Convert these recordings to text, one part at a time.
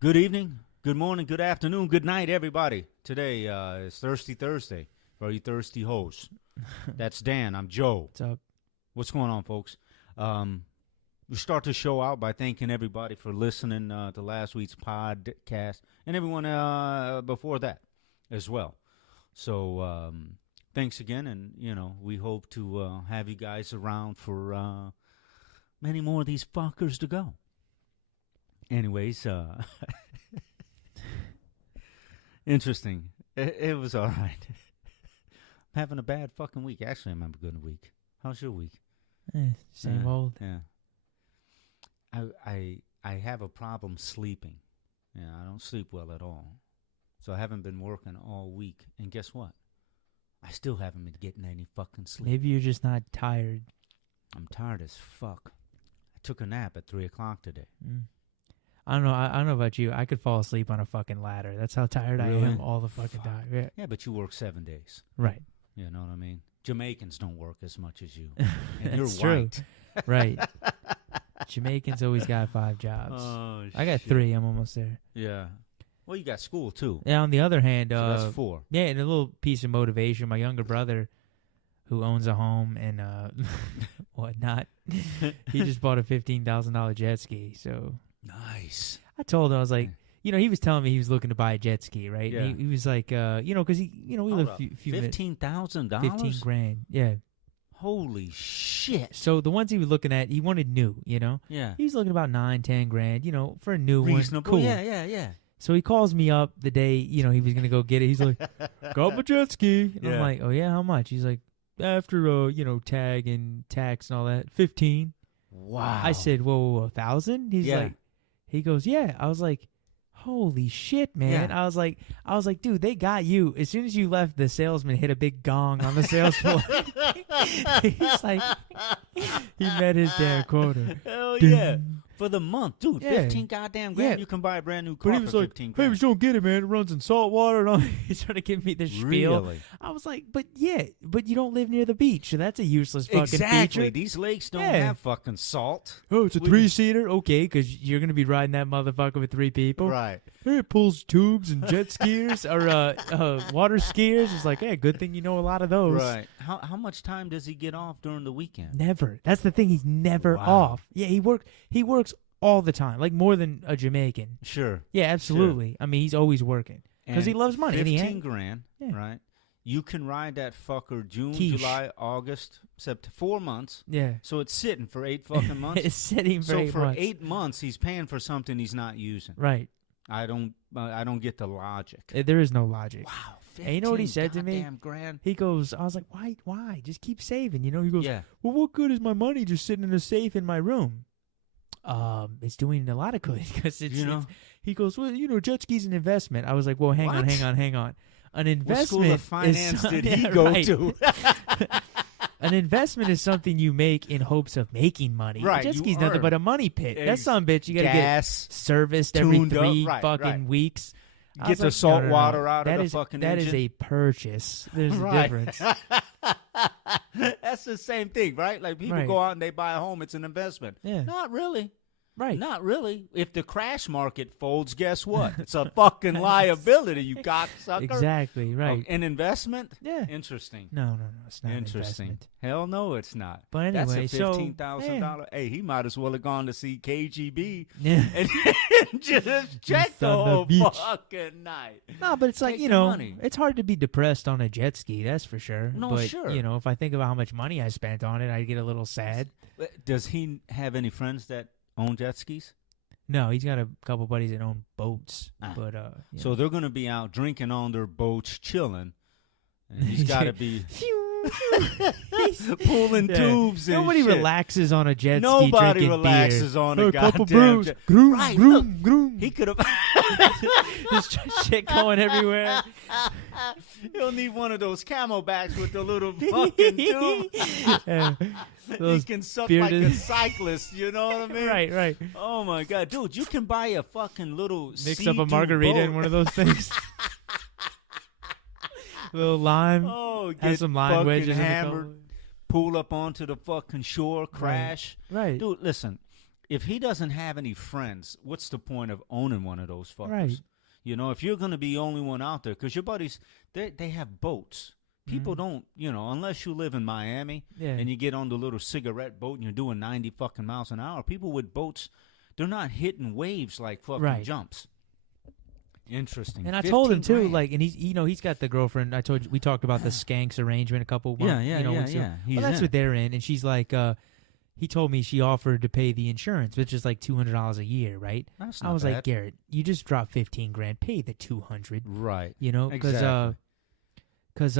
Good evening, good morning, good afternoon, good night, everybody. Today is Thirsty Thursday for you thirsty hoes. That's Dan. I'm Joe. What's up? What's going on, folks? We start the show out by thanking everybody for listening to last week's podcast and everyone before that as well. So thanks again, and, we hope to have you guys around for many more of these fuckers to go. Anyways, interesting. It was all right. I'm having a bad fucking week. Actually, I'm having a good week. How's your week? Same old. Yeah. I have a problem sleeping. Yeah, I don't sleep well at all. So I haven't been working all week. And guess what? I still haven't been getting any fucking sleep. Maybe you're just not tired. I'm tired as fuck. I took a nap at 3 o'clock today. I don't know about you. I could fall asleep on a fucking ladder. That's how tired Really? I am all the fucking time. Yeah. Yeah, but you work 7 days. Right. You know what I mean? Jamaicans don't work as much as you. That's And you're true. white. Right. Jamaicans always got 5 jobs. Oh, I got shit. 3. I'm almost there. Yeah. Well, you got school, too. And on the other hand, So that's 4. yeah, and a little piece of motivation. My younger brother, who owns a home and whatnot, he just bought a $15,000 jet ski. So Nice. I told him, I was like, he was telling me he was looking to buy a jet ski, right? Yeah. And he was like, because we live a few minutes. $15,000? 15 grand, yeah. Holy shit. So the ones he was looking at, he wanted new, Yeah. He was looking about 9-10 grand, for a new Reasonable. one. Cool. Yeah. So he calls me up the day, he was going to go get it. He's like, got my jet ski. And I'm Yeah. like, oh, yeah, how much? He's like, after, tag and tax and all that, 15. Wow. I said, whoa, 1,000? He's Yeah. like, he goes, yeah. I was like, holy shit, man. Yeah. I was like, dude, they got you. As soon as you left, the salesman hit a big gong on the sales floor. He's like, he met his damn quota. Hell yeah. For the month, dude. Yeah. 15 goddamn grand. Yeah. You can buy a brand new But car he was for like, 15 hey, grand. but you don't get it, man. It runs in salt water. And all. He's trying to give me the spiel. Really? I was like, but you don't live near the beach, so that's a useless fucking Exactly. feature. These lakes don't Yeah. have fucking salt. Oh, it's a We- 3-seater? Okay, because you're going to be riding that motherfucker with 3 people. Right. Hey, it pulls tubes and jet skiers or water skiers. It's like, hey, good thing you know a lot of those. Right. How much time does he get off during the weekend? Never. That's the thing. He's never Wow. off. Yeah, he works all the time, like more than a Jamaican. Sure. Yeah, absolutely. I mean, he's always working because he And loves money. 15 grand, Yeah. right? You can ride that fucker June, Quiche. July, August, September, 4 months. Yeah. So it's sitting for 8 fucking months. It's sitting for So 8 for months. 8 months, he's paying for something he's not using. Right. I don't get the logic. There is no logic. Wow. And you know what he said to me? goddamn grand. He goes, I was like, why? Just keep saving. He goes, Yeah. well, what good is my money just sitting in a safe in my room? It's doing a lot of good because he goes, well, jet ski's an investment. I was like, well, hang What? on. An investment What school of finance is did he go right. to? An investment is something you make in hopes of making money. Right, A jet you ski's nothing earn. but a money pit. That son of a bitch, you got to get Gas. serviced every tuned up. 3 Right, fucking right. weeks. I Get was the like, salt no. water out of That the is- fucking That is engine. a purchase. There's a Right. difference. That's the same thing, right? Like people Right. go out and they buy a home, it's an investment. Yeah. Not really. Right. Not really. If the crash market folds, guess what? It's a fucking liability, you cocksucker. Exactly, right. An investment? Yeah. Interesting. No, it's not an Interesting. investment. Hell no, it's not. But That's anyway, a so, $15,000. Hey, he might as well have gone to see KGB Yeah. and just check the on the whole beach. fucking night. No, but it's like, Take the money. it's hard to be depressed on a jet ski, that's for sure. No, but, sure. if I think about how much money I spent on it, I get a little sad. Does he have any friends that own jet skis? No, he's got a couple buddies that own boats. Ah. But, So they're going to be out drinking on their boats, chilling. And he's got to be pulling Yeah. tubes and Nobody shit. relaxes on a jet ski Nobody drinking relaxes beer. on A a couple goddamn brews. jet. Groom, Right, groom, look. groom. He could have. Just shit going everywhere. He'll need one of those camelbacks with the little fucking tube. Yeah. He Those can suck like bearded- a cyclist, you know what I mean? Right. Oh, my God. Dude, you can buy a fucking little Mix up a see-through margarita boat. in one of those things. Little lime. Oh, Have get some lime fucking wedges in the hammered, color. pull up onto the fucking shore, crash. Right. Dude, listen, if he doesn't have any friends, what's the point of owning one of those fuckers? Right. You know, if you're going to be the only one out there, because your buddies, they have boats. People don't, you know, unless you live in Miami and you get on the little cigarette boat and you're doing 90 fucking miles an hour. People with boats, they're not hitting waves like fucking jumps. Interesting. And I told him too, grand. like, and he's got the girlfriend. I told you, we talked about the skanks arrangement a couple months. Yeah. Well, that's what they're in, and she's like, he told me she offered to pay the insurance, which is like $200 a year, right? That's not I was bad. like, Garrett, you just dropped $15,000, pay the $200, right? You know, Exactly. because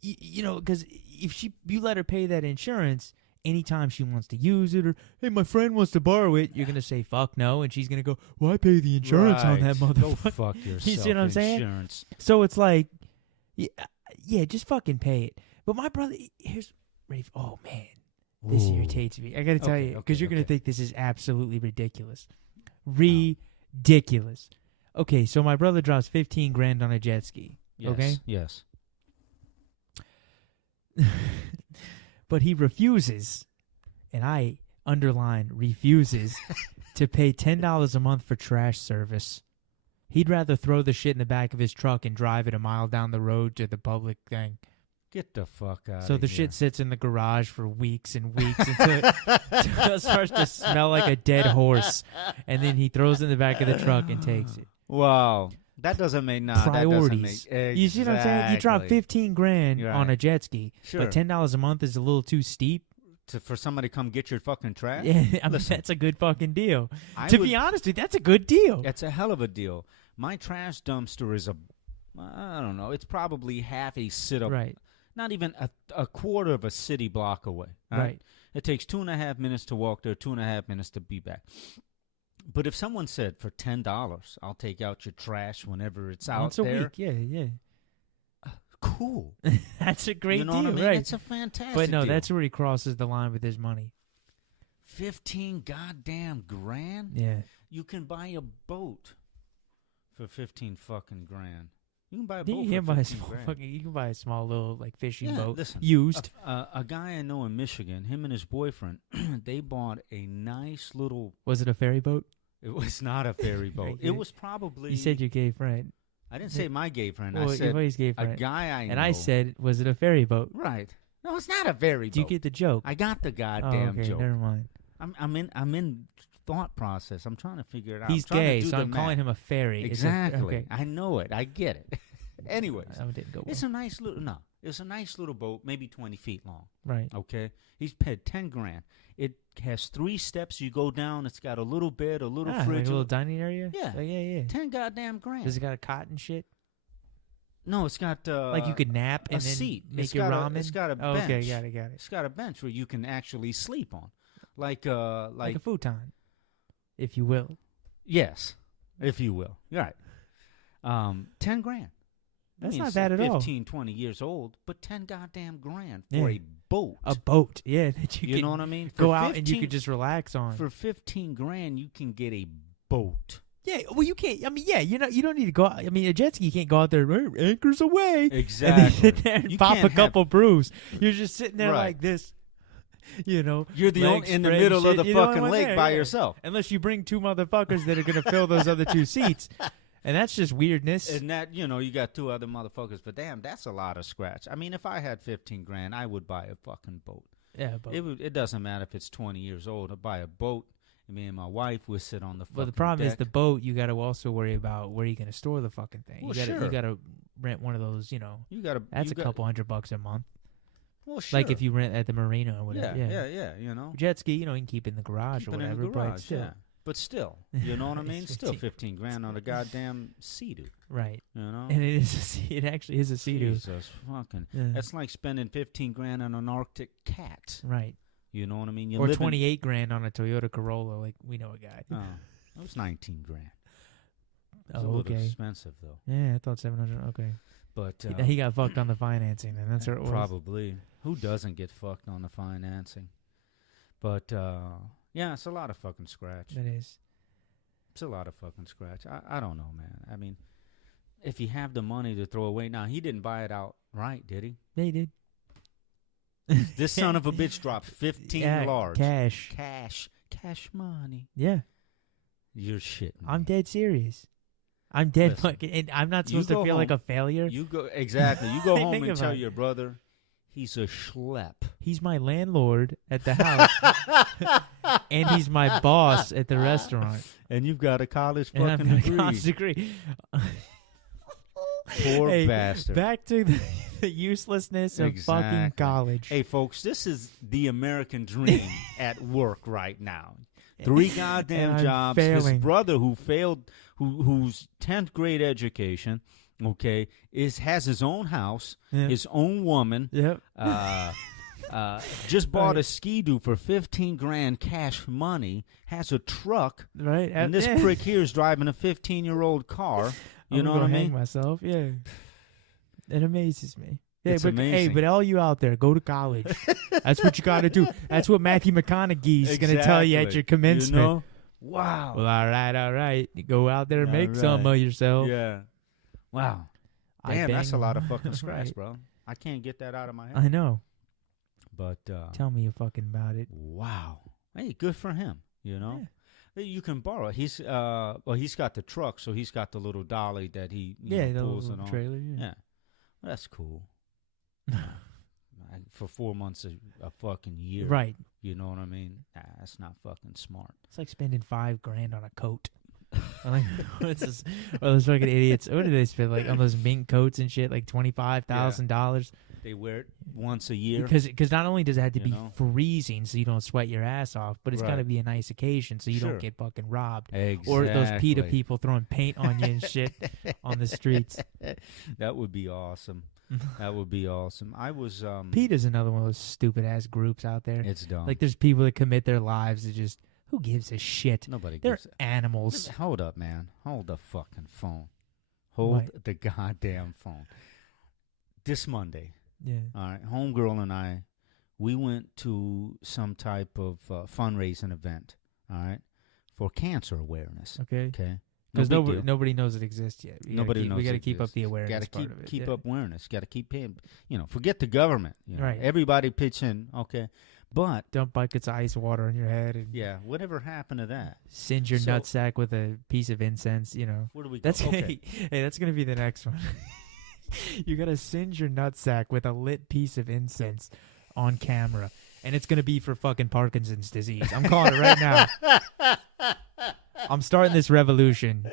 you know, because if you let her pay that insurance anytime she wants to use it, or hey, my friend wants to borrow it, you're gonna say fuck no, and she's gonna go, well, I pay the insurance on that Go motherfucker. fuck yourself. You see what I'm saying? Insurance. So it's like, yeah, just fucking pay it. But my brother, here's Rafe. Oh man, this Ooh. irritates me. I gotta tell you, because you're gonna okay. think this is absolutely ridiculous. Ridiculous. Okay, so my brother drops $15,000 on a jet ski. Yes, Okay. Yes. But he refuses, and I underline refuses, to pay $10 a month for trash service. He'd rather throw the shit in the back of his truck and drive it a mile down the road to the public thing. Get the fuck out. So the shit sits in the garage for weeks and weeks until it starts to smell like a dead horse, and then he throws it in the back of the truck and takes it. Wow. That doesn't make Priorities. That doesn't make, You see what I'm saying? You drop Exactly. $15,000 on a Right. jet ski, Sure. but $10 a month is a little too steep. For somebody to come get your fucking trash? Yeah, I mean, Listen, that's a good fucking deal. I To would- be honest with you, that's a good deal. It's a hell of a deal. My trash dumpster is I don't know, it's probably half a sit-up. Right. Not even a quarter of a city block away. all Right. It takes 2.5 minutes to walk there, 2.5 minutes to be back. But if someone said, for $10, I'll take out your trash whenever it's out Once a there. week, yeah. Cool. That's a great you know deal, what I mean? right? It's a fantastic But no, deal. that's where he crosses the line with his money. 15 goddamn grand? Yeah. You can buy a boat for 15 fucking grand. You can buy a You boat can for buy a 15 small grand. fucking. You can buy a small little like fishing Yeah, boat listen, used. A guy I know in Michigan, him and his boyfriend, they bought a nice little. Was it a ferry boat? It was not a ferry boat. You- It was probably. You said your gay friend. I didn't say my gay friend. Well, I said everybody's gay a friend. guy I know. And I said, was it a ferry boat? right. No, it's not a ferry boat. Do you get the joke? I got the Oh, goddamn okay, joke. never mind. I'm in thought process. I'm trying to figure it out. He's I'm trying to gay, do so the I'm calling math. him a ferry. Exactly. Okay. I know it. I get it. Anyways, That didn't go well. it's a nice little. No, it's a nice little boat, maybe 20 feet long. Right. Okay, he's paid 10 grand. It has 3 steps. You go down. It's got a little bed, a little Like fridge. a little dining area? Yeah. Yeah. 10 goddamn grand. Does it got a cot and shit? No, it's got Like you could nap a and then seat. make It's your got ramen? It's got a Oh, bench. okay, got it. It's got a bench where you can actually sleep on, Like a futon, if you will. yes, if you will. Right. 10 grand. I That's mean, not it's bad at all. 15, 20 years old, but 10 goddamn grand Yeah. for a boat. A boat, yeah, that you, You can know what I mean? go For out and you 15 could just relax on. For 15 grand, you can get a boat. Yeah, well, you can't. I mean, yeah, you don't need to go out. I mean, a jet ski, you can't go out there, "Hey, anchors away," Exactly. and then sit there and You pop a can't have- couple brews. You're just sitting there Right. like this, you know. You're the legs only in the spread middle and of shit. the You're only fucking one lake there, by yeah. yourself. Unless you bring 2 motherfuckers that are going to fill those other 2 seats, and that's just weirdness. And that, you got 2 other motherfuckers, but damn, that's a lot of scratch. I mean, if I had 15 grand, I would buy a fucking boat. Yeah, but It doesn't matter if it's 20 years old. I'd buy a boat, and me and my wife would sit on the fucking but the problem is deck. the boat. You got to also worry about where you're going to store the fucking thing. Well, you sure. got to rent one of those. You know, You gotta, that's you a couple $100 a month. Well, sure. Like if you rent at the marina or whatever. Yeah, Jet ski, you know, you can keep it in the garage Keep or it in whatever. the but garage, still, yeah. But still, you know what I mean? It's Still 15 15 grand on a goddamn Sea-Doo, right? you know? And it is. It actually is a Sea-Doo. Jesus fucking. Yeah. That's like spending 15 grand on an Arctic cat. Right. You know what I mean? You Or live in- 28 grand on a Toyota Corolla. Like we know a guy. Oh, that was 19 grand. It was Oh, a little okay. expensive though. Yeah, I thought 700. Okay. But He got fucked on the financing. Then that's what it was. probably. Who doesn't get fucked on the financing? But yeah, it's a lot of fucking scratch. That is. It's a lot of fucking scratch. I don't know, man. I mean, if you have the money to throw away, now he didn't buy it out right, did he? Yeah, he did. This son of a bitch dropped 15 Yeah, large. cash money. Yeah, You're shitting. I'm dead serious. I'm dead Listen, fucking. And I'm not you supposed to go feel like home. a failure. You go exactly. You go I home think and tell about it. your brother he's a schlep. He's my landlord at the house, and he's my boss at the restaurant. And you've got a college And fucking I'm degree. a college degree. Poor Hey, bastard. Back to the uselessness of fucking Exactly. college. Hey, folks, this is the American dream at work right now. 3 goddamn And I'm jobs. His failing. brother, who failed, whose 10th grade education, okay, has his own house, Yeah. his own woman. Yep. Just bought Right. a Ski-Doo for 15 grand cash money. Has a truck, Right. and this yeah. prick here is driving a 15-year-old car. You I'm know gonna what I hang mean? myself. Yeah. It amazes me. Yeah, It's but hey, amazing. but all you out there, go to college. That's what you got to do. That's what Matthew McConaughey's going to tell you at Exactly. your commencement. You know? Wow. Well, all right. You go out there and All make some right. of yourself. Yeah. Wow. I Damn, that's a bang- lot of fucking scratch, Right. bro. I can't get that out of my head. I know. But Tell me fucking about it. wow. Hey, good for him. You know, Yeah. Hey, you can borrow. He's he's got the truck, so he's got the little dolly that he Yeah, the pulls little it on. trailer. Yeah. Yeah, that's cool. For 4 months a fucking year, Right. You know what I mean? Nah, that's not fucking smart. It's like spending $5 grand on a coat. I'm like, what's this? Well, those fucking idiots. What do they spend like on those mink coats and shit? Like $25,000. They wear it once a year. Because not only does it have to You be know? freezing so you don't sweat your ass off, but it's got to Right. be a nice occasion so you Sure. don't get fucking robbed. Exactly. Or those PETA people throwing paint on you and shit on the streets. That would be awesome. That would be awesome. I was PETA's another one of those stupid ass groups out there. It's dumb. Like there's people that commit their lives to just, who gives a shit? Nobody They're gives animals. Hold up, man. Hold the fucking phone. Hold What? the goddamn phone. This Monday, Yeah. all right, homegirl and I, we went to some type of fundraising event, all right, for cancer awareness. Okay. Okay. Because No big deal. nobody knows it exists yet. Nobody knows. We got to it keep up exists. the awareness Gotta part of it. keep yeah. up awareness. Got to keep paying. Forget the government. Right. Everybody pitch in. Okay. But Dump buckets of ice water on your head and yeah, whatever happened to that? singe your So- nutsack with a piece of incense. Where do we go? That's okay. hey, that's gonna be the next one. You gotta singe your nutsack with a lit piece of incense on camera, and it's gonna be for fucking Parkinson's disease. I'm calling it right now. I'm starting this revolution.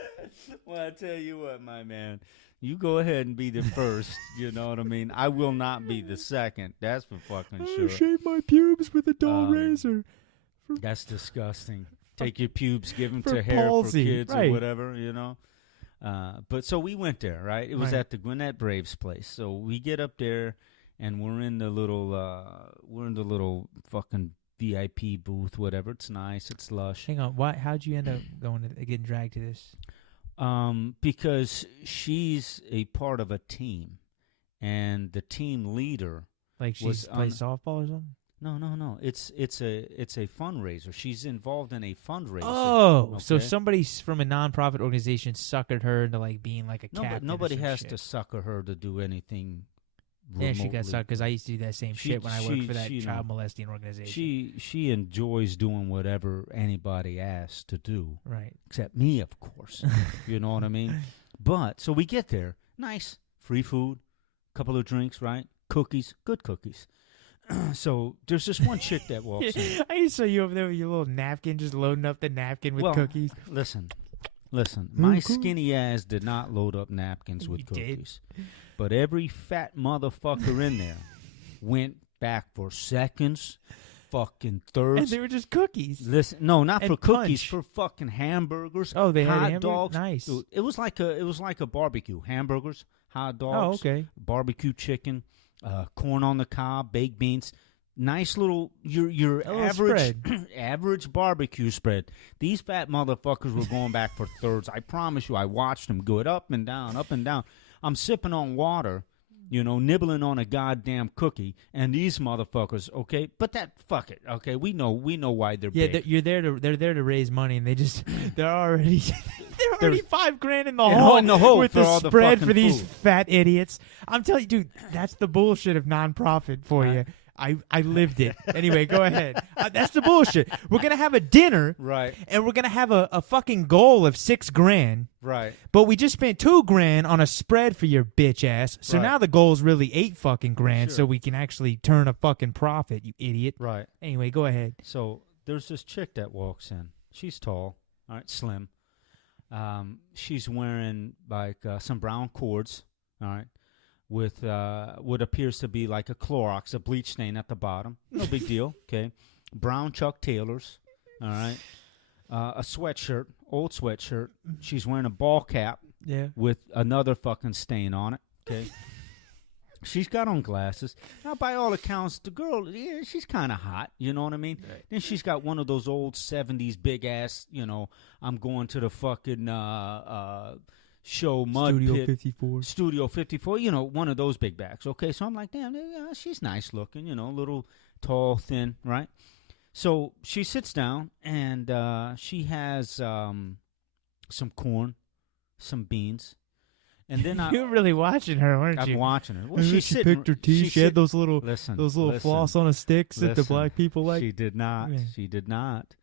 Well, I tell you what, my man, you go ahead and be the first. You know what I mean? I will not be the second. That's for fucking I sure. shave my pubes with a dull Um, razor. That's disgusting. Take your pubes, give them For to hair palsy, for kids right. or whatever, But so we went there, right? It was Right. at the Gwinnett Braves place. So we get up there, and we're in the little fucking VIP booth, whatever. It's nice. It's lush. Hang on, how'd you end up getting dragged to this? Because she's a part of a team, and the team leader. Like Was she's plays softball or something? No. It's a fundraiser. She's involved in a fundraiser. Oh, so okay? somebody from a nonprofit organization suckered her into like being like a captain. Nobody or some has shit. to sucker her to do anything. Yeah, she got remotely. sucked because I used to do that same She- shit when I worked for that she, child molesting organization. She enjoys doing whatever anybody asks to do, right. except me, of course. You know what I mean? But so we get there, nice free food, couple of drinks, right? Cookies, good cookies. So there's this one chick that walks in. I just saw you over there with your little napkin, just loading up the napkin with Well, cookies. Listen. My cool. skinny ass did not load up napkins with You did. cookies. But every fat motherfucker in there went back for seconds, fucking And thirds. they were just cookies. Listen, no, not And for cookies, punch. for fucking hamburgers. Oh, they had hot hamburger? dogs. Nice. Dude, it was like a barbecue. Hamburgers, hot Oh, dogs, okay. barbecue chicken, corn on the cob, baked beans. Nice little your A little average average barbecue spread. These fat motherfuckers were going back for thirds. I promise you, I watched them go up and down, up and down. I'm sipping on water, nibbling on a goddamn cookie, and these motherfuckers, okay? But fuck it, okay? We know why they're Yeah, big. they're there to raise money, and they're already they're already $5,000 in the In hole, in the hole with for the all the spread fucking for these food. fat idiots. I'm telling you, dude, that's the bullshit of nonprofit for you. I lived it. Anyway, go ahead. That's the bullshit. We're going to have a dinner. Right. And we're going to have a fucking goal of $6,000. Right. But we just spent $2,000 on a spread for your bitch ass. So Right. now the goal is really $8 fucking grand, Sure. so we can actually turn a fucking profit, you idiot. Right. Anyway, go ahead. So there's this chick that walks in. She's tall, all right, slim. She's wearing like some brown cords, all right, with what appears to be like a Clorox, a bleach stain at the bottom. No big deal, okay. Brown Chuck Taylors, all right. A sweatshirt, old sweatshirt. She's wearing a ball cap with another fucking stain on it, okay. She's got on glasses. Now, by all accounts, the girl, yeah, she's kind of hot. You know what I mean? Right. Then she's got one of those old 70s big-ass, I'm going to the fucking show Mud Studio Pit. 54. Studio 54, one of those big bags. Okay, so I'm like, damn, yeah, she's nice looking, a little tall, thin, right? So she sits down, and she has some corn, some beans. And then you were really watching her, weren't you? I'm watching her. Well, she picked her teeth. She had those little floss on a sticks that the black people like. She did not. Yeah. She did not.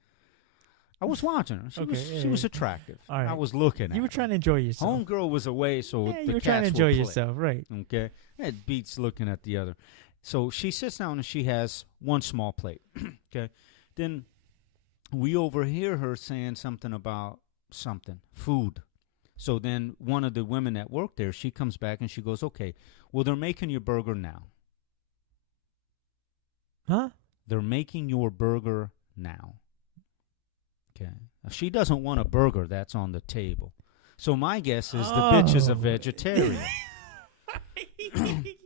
I was watching her. She was attractive. All right. I was looking at her. You were trying to enjoy yourself. Homegirl was away, so you were trying to enjoy yourself, right? Okay. It beats looking at the other. So she sits down and she has one small plate. Okay. Then we overhear her saying something about food. So then one of the women that worked there, she comes back and she goes, okay, well, they're making your burger now. Huh? They're making your burger now. Okay. Now, she doesn't want a burger that's on the table. So my guess is the bitch is a vegetarian.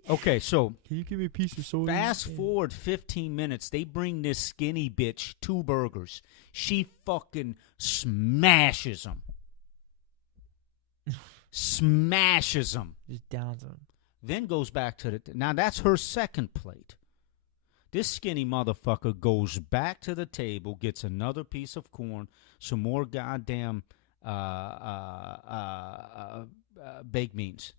Okay, so can you give me a piece of soy? Fast forward 15 minutes, they bring this skinny bitch 2 burgers. She fucking smashes them. Smashes them. Just downs them. Then goes back to now that's her second plate. This skinny motherfucker goes back to the table, gets another piece of corn, some more goddamn baked beans.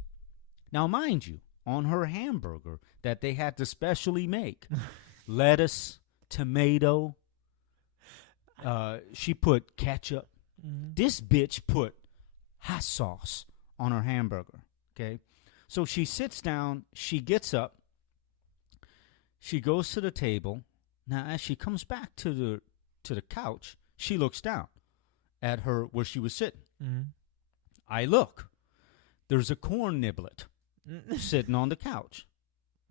Now, mind you, on her hamburger that they had to specially make, lettuce, tomato, she put ketchup. Mm-hmm. This bitch put hot sauce on her hamburger, okay? So she sits down, she gets up, she goes to the table. Now, as she comes back to the couch, she looks down at her where she was sitting. Mm-hmm. I look. There's a corn niblet sitting on the couch.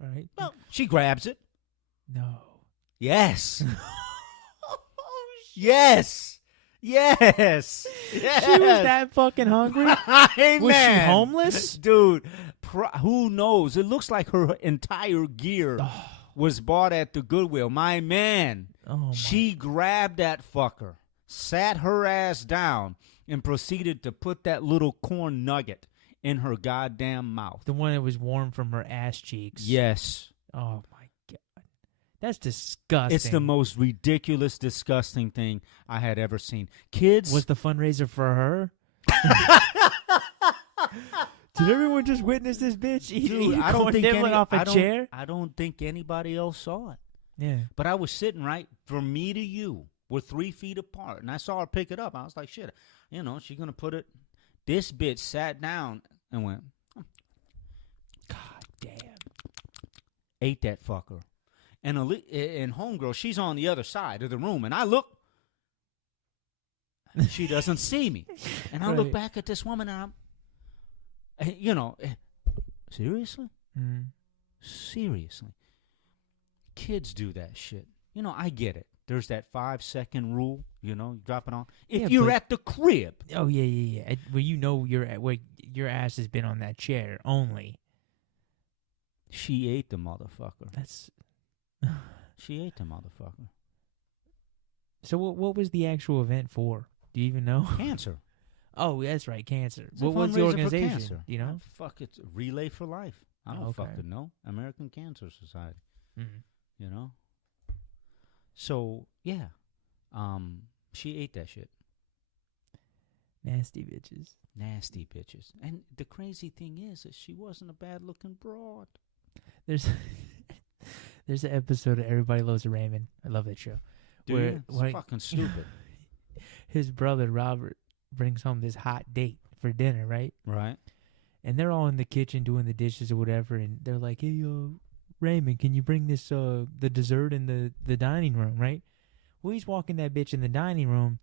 Right. Well, she grabs it. No. Yes. Yes. Yes. Yes. She was that fucking hungry? Was she homeless? Dude, who knows? It looks like her entire gear was bought at the Goodwill. My man, she grabbed that fucker, sat her ass down, and proceeded to put that little corn nugget in her goddamn mouth. The one that was warm from her ass cheeks. Yes. Oh, my God. That's disgusting. It's the most ridiculous, disgusting thing I had ever seen. Kids. Was the fundraiser for her? Did everyone just witness this bitch eating off a chair? I don't think anybody else saw it. Yeah. But I was sitting right from me to you. We're 3 feet apart. And I saw her pick it up. I was like, shit, she's going to put it. This bitch sat down and went, God damn. Ate that fucker. And homegirl, she's on the other side of the room. And I look. She doesn't see me. And I look back at this woman and seriously? Mm. Seriously. Kids do that shit. I get it. There's that 5-second rule, you drop it on. If you're at the crib. Oh, yeah. Well, your ass has been on that chair only. She ate the motherfucker. That's... She ate the motherfucker. So what was the actual event for? Do you even know? Cancer. Oh, that's right, cancer. It's what was the organization? Do you know? Fuck, it's Relay for Life. I don't fucking know. American Cancer Society. Mm-hmm. So, yeah. She ate that shit. Nasty bitches. Nasty bitches. And the crazy thing is that she wasn't a bad-looking broad. There's There's an episode of Everybody Loves Raymond. I love that show. Dude, it's fucking stupid. His brother Robert brings home this hot date for dinner, right? Right. And they're all in the kitchen doing the dishes or whatever, and they're like, "Hey, Raymond, can you bring this the dessert in the dining room, right?" Well, he's walking that bitch in the dining room,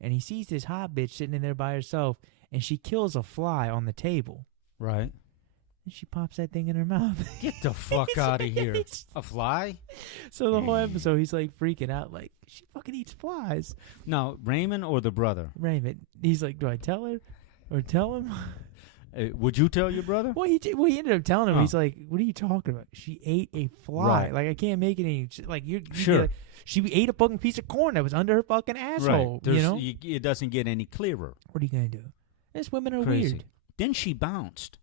and he sees this hot bitch sitting in there by herself, and she kills a fly on the table. Right. And she pops that thing in her mouth. Get the fuck out of here. A fly? So the whole episode, he's like freaking out, like, she fucking eats flies. No, Raymond or the brother? Raymond. He's like, do I tell her or tell him? Would you tell your brother? Well, he ended up telling him. He's like, what are you talking about? She ate a fly. Right. Like, I can't make it any. Like, you Sure. Like, she ate a fucking piece of corn that was under her fucking asshole. Right. You know? It doesn't get any clearer. What are you going to do? These women are Crazy. weird. Then she bounced.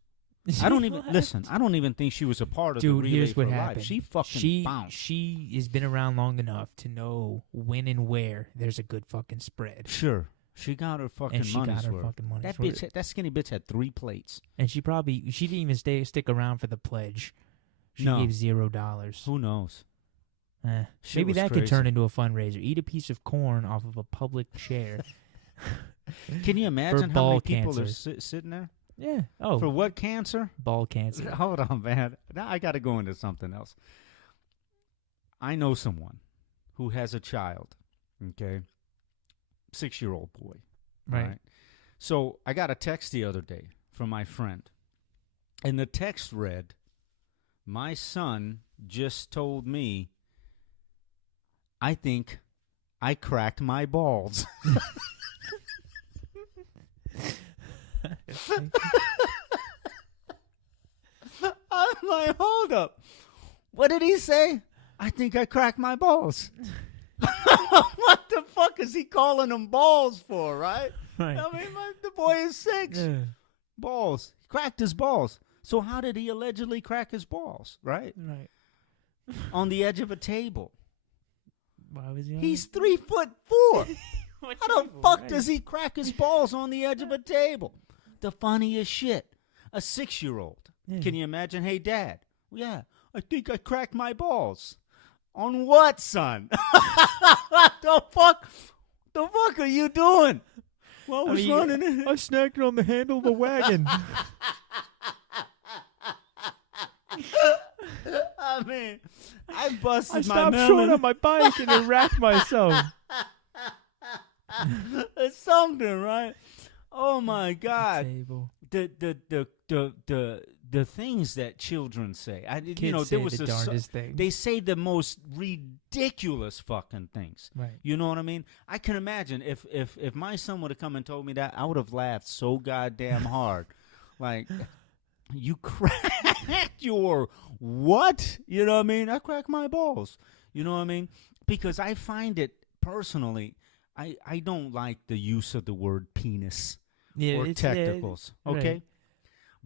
I don't even listen. I don't even think she was a part of the relay here's what for happened. life. She fucking bounced. She has been around long enough to know when and where there's a good fucking spread. Sure, she got her fucking And she money's got her worth. fucking money's That worth. bitch, that skinny bitch had 3 plates. And she didn't even stick around for the pledge. She No. gave $0. Who knows? Shit Maybe was that crazy. could turn into a fundraiser. Eat a piece of corn off of a public chair. Can you imagine how ball many people cancer. are sitting there? Yeah. Oh, For what cancer? ball cancer. Hold on, man. Now I got to go into something else. I know someone who has a child, okay? 6-year-old boy. Right. So I got a text the other day from my friend. And the text read, my son just told me, I think I cracked my balls. I'm like, hold up. What did he say? I think I cracked my balls. What the fuck is he calling them balls for, right? Right. I mean, the boy is 6. Yeah. Balls. He cracked his balls. So how did he allegedly crack his balls, right? Right. On the edge of a table. Why was he on He's it? 3'4". What How the table? fuck Right. does he crack his balls on the edge of a table? The funniest shit. A 6-year-old. Yeah. Can you imagine? Hey, Dad. Yeah, I think I cracked my balls. On what, son? What the fuck? The fuck are you doing? Well, I was running in. I snacked on the handle of the wagon. I mean, I busted I my stopped melon. short on my bike and then wrapped myself. It's something, right? Oh my God! Table. The things that children say. Kids there say was the darndest things. They say the most ridiculous fucking things. Right. You know what I mean? I can imagine if my son would have come and told me that, I would have laughed so goddamn hard. Like, you cracked your what? You know what I mean? I cracked my balls. You know what I mean? Because I find it personally, I don't like the use of the word penis or technicals. Okay? right.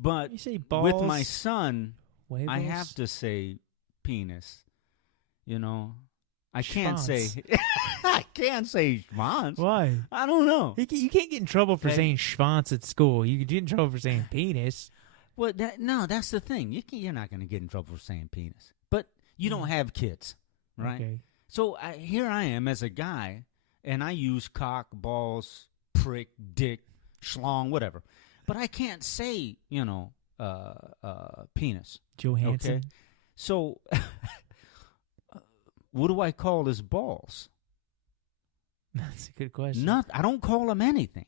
But You say balls. with my son, I huevos? have to say penis. You know? I can't say Schwanz. I can't say schwanz. Why? I don't know. You can't get in trouble for Hey. saying schwanz at school. You can get in trouble for saying penis. Well, that's the thing. You're not going to get in trouble for saying penis. But you don't have kids, right? Okay. So here I am as a guy, and I use cock, balls, prick, dick, schlong, whatever. But I can't say, penis. Johansson. Okay? So what do I call his balls? That's a good question. I don't call them anything.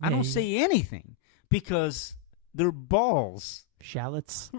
I Yeah, don't you- say anything because they're balls. shallots.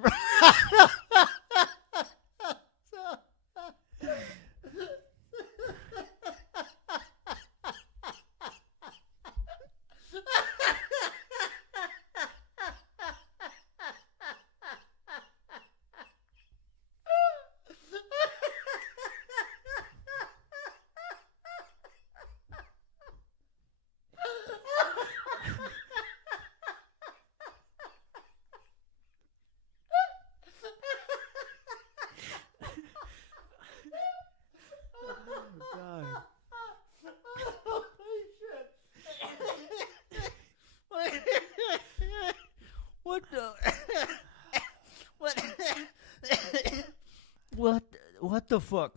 the fuck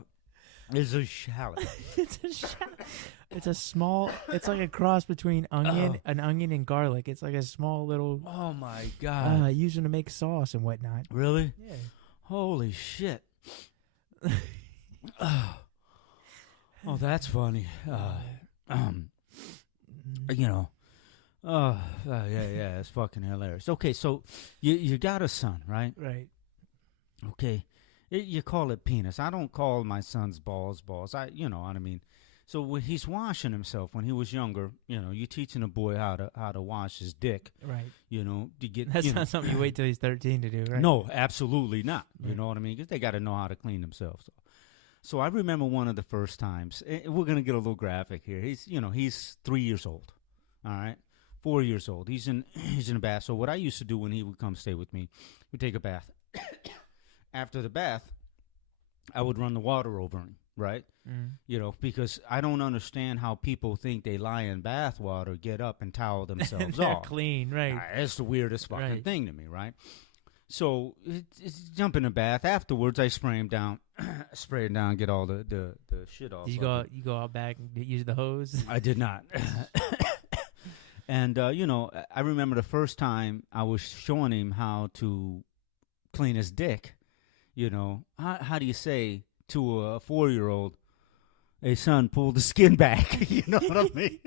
is a shallot? It's a small. It's like a cross between an onion and garlic. It's like a small little. Oh my god! Using to make sauce and whatnot. Really? Yeah. Holy shit! Oh, that's funny. You know. Yeah, it's fucking hilarious. Okay, so you got a son, right? Right. Okay, you call it penis. I don't call my son's balls. You know what I mean. So when he's washing himself when he was younger, you know, you're teaching a boy how to wash his dick. Right. You know, to get that's not something you wait till he's 13 to do, right? No, absolutely not. Right. You know what I mean? Because they got to know how to clean themselves. So I remember one of the first times. We're gonna get a little graphic here. He's 3 years old. All right. 4 years old. He's in a bath. So what I used to do when he would come stay with me, we'd take a bath. After the bath, I would run the water over him, right? Mm. You know, because I don't understand how people think they lie in bath water, get up and towel themselves They're off. clean, right? That's the weirdest fucking Right. thing to me, right? So it's jump in the bath. Afterwards, I spray him down, get all the shit off. Did you go out back and use the hose? I did not. And, you know, I remember the first time I was showing him how to clean his dick. You know, how do you say to a 4-year-old, hey, son, pull the skin back? You know what I mean?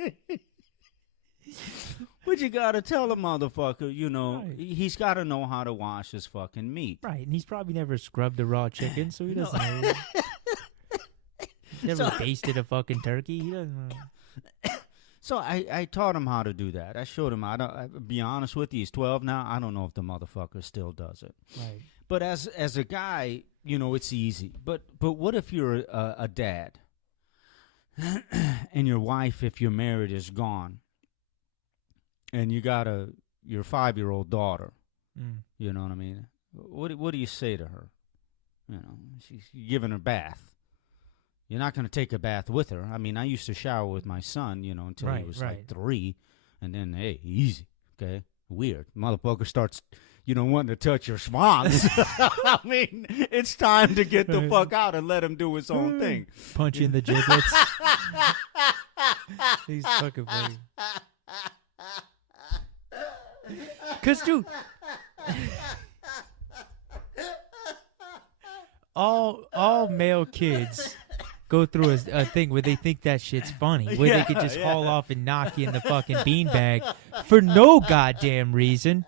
But you got to tell the motherfucker, you know, Right. he's got to know how to wash his fucking meat. Right, and he's probably never scrubbed a raw chicken, so he doesn't know. Never basted a fucking turkey. He doesn't know. So I taught him how to do that. I showed him. I'll be honest with you, he's 12 now. I don't know if the motherfucker still does it. Right. But as a guy, you know, it's easy. But what if you're a dad and your wife, if you're married, is gone, and you got your 5-year-old daughter? Mm. You know what I mean? What do you say to her? You know, she's giving her bath. You're not going to take a bath with her. I mean, I used to shower with my son, you know, until he was like 3, and then hey, easy, okay, weird. Motherfucker starts, you know, wanting to touch your swans. I mean, it's time to get the fuck out and let him do his own thing. Punch in the giblets. He's fucking funny. Cause dude, all male kids go through a thing where they think that shit's funny, where they could just haul off and knock you in the fucking beanbag for no goddamn reason.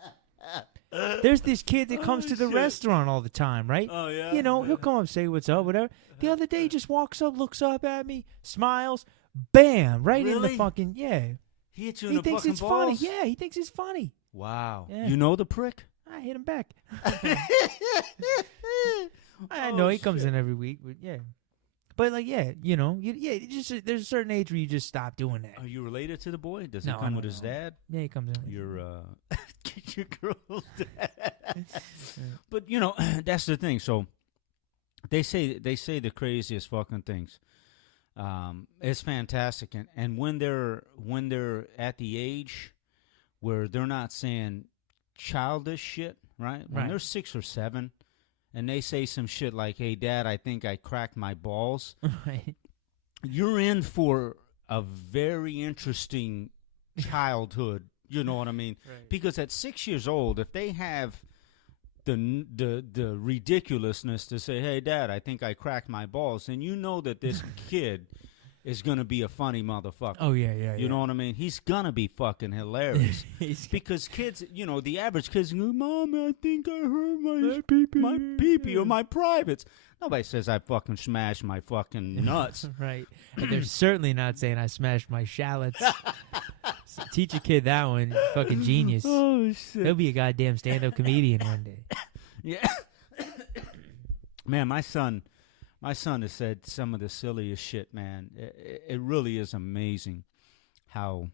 There's this kid that comes to the restaurant all the time, right? Oh, yeah? You know, he'll come up, say what's up, whatever. The other day, he just walks up, looks up at me, smiles, bam, right in the Really? fucking, He hit you in He the thinks fucking it's balls? funny. Yeah, he thinks it's funny. Wow. Yeah. You know the prick? I hit him back. I know he comes in every week, but yeah. But like, yeah, you know, there's a certain age where you just stop doing that. Are you related to the boy? Does No, he I come don't with his know. dad? Yeah, he comes in. Your girl's dad. But you know, that's the thing. So they say the craziest fucking things. It's fantastic, and when they're at the age where they're not saying childish shit, right? When they're 6 or 7, and they say some shit like, "Hey, Dad, I think I cracked my balls," Right. you're in for a very interesting childhood. You know what I mean? Right. Because at 6 years old, if they have the ridiculousness to say, "Hey, Dad, I think I cracked my balls," then you know that this kid is gonna be a funny motherfucker. Oh yeah. You know what I mean? He's gonna be fucking hilarious. He's Because kids, you know, the average kids go, "Mom, I think I hurt my pee-pee or my privates." Nobody says I fucking smashed my fucking nuts. right. And they're certainly not saying I smashed my shallots. So teach a kid that one, fucking genius. Oh shit! He'll be a goddamn stand-up comedian one day. Yeah. Man, my son has said some of the silliest shit, man. It really is amazing how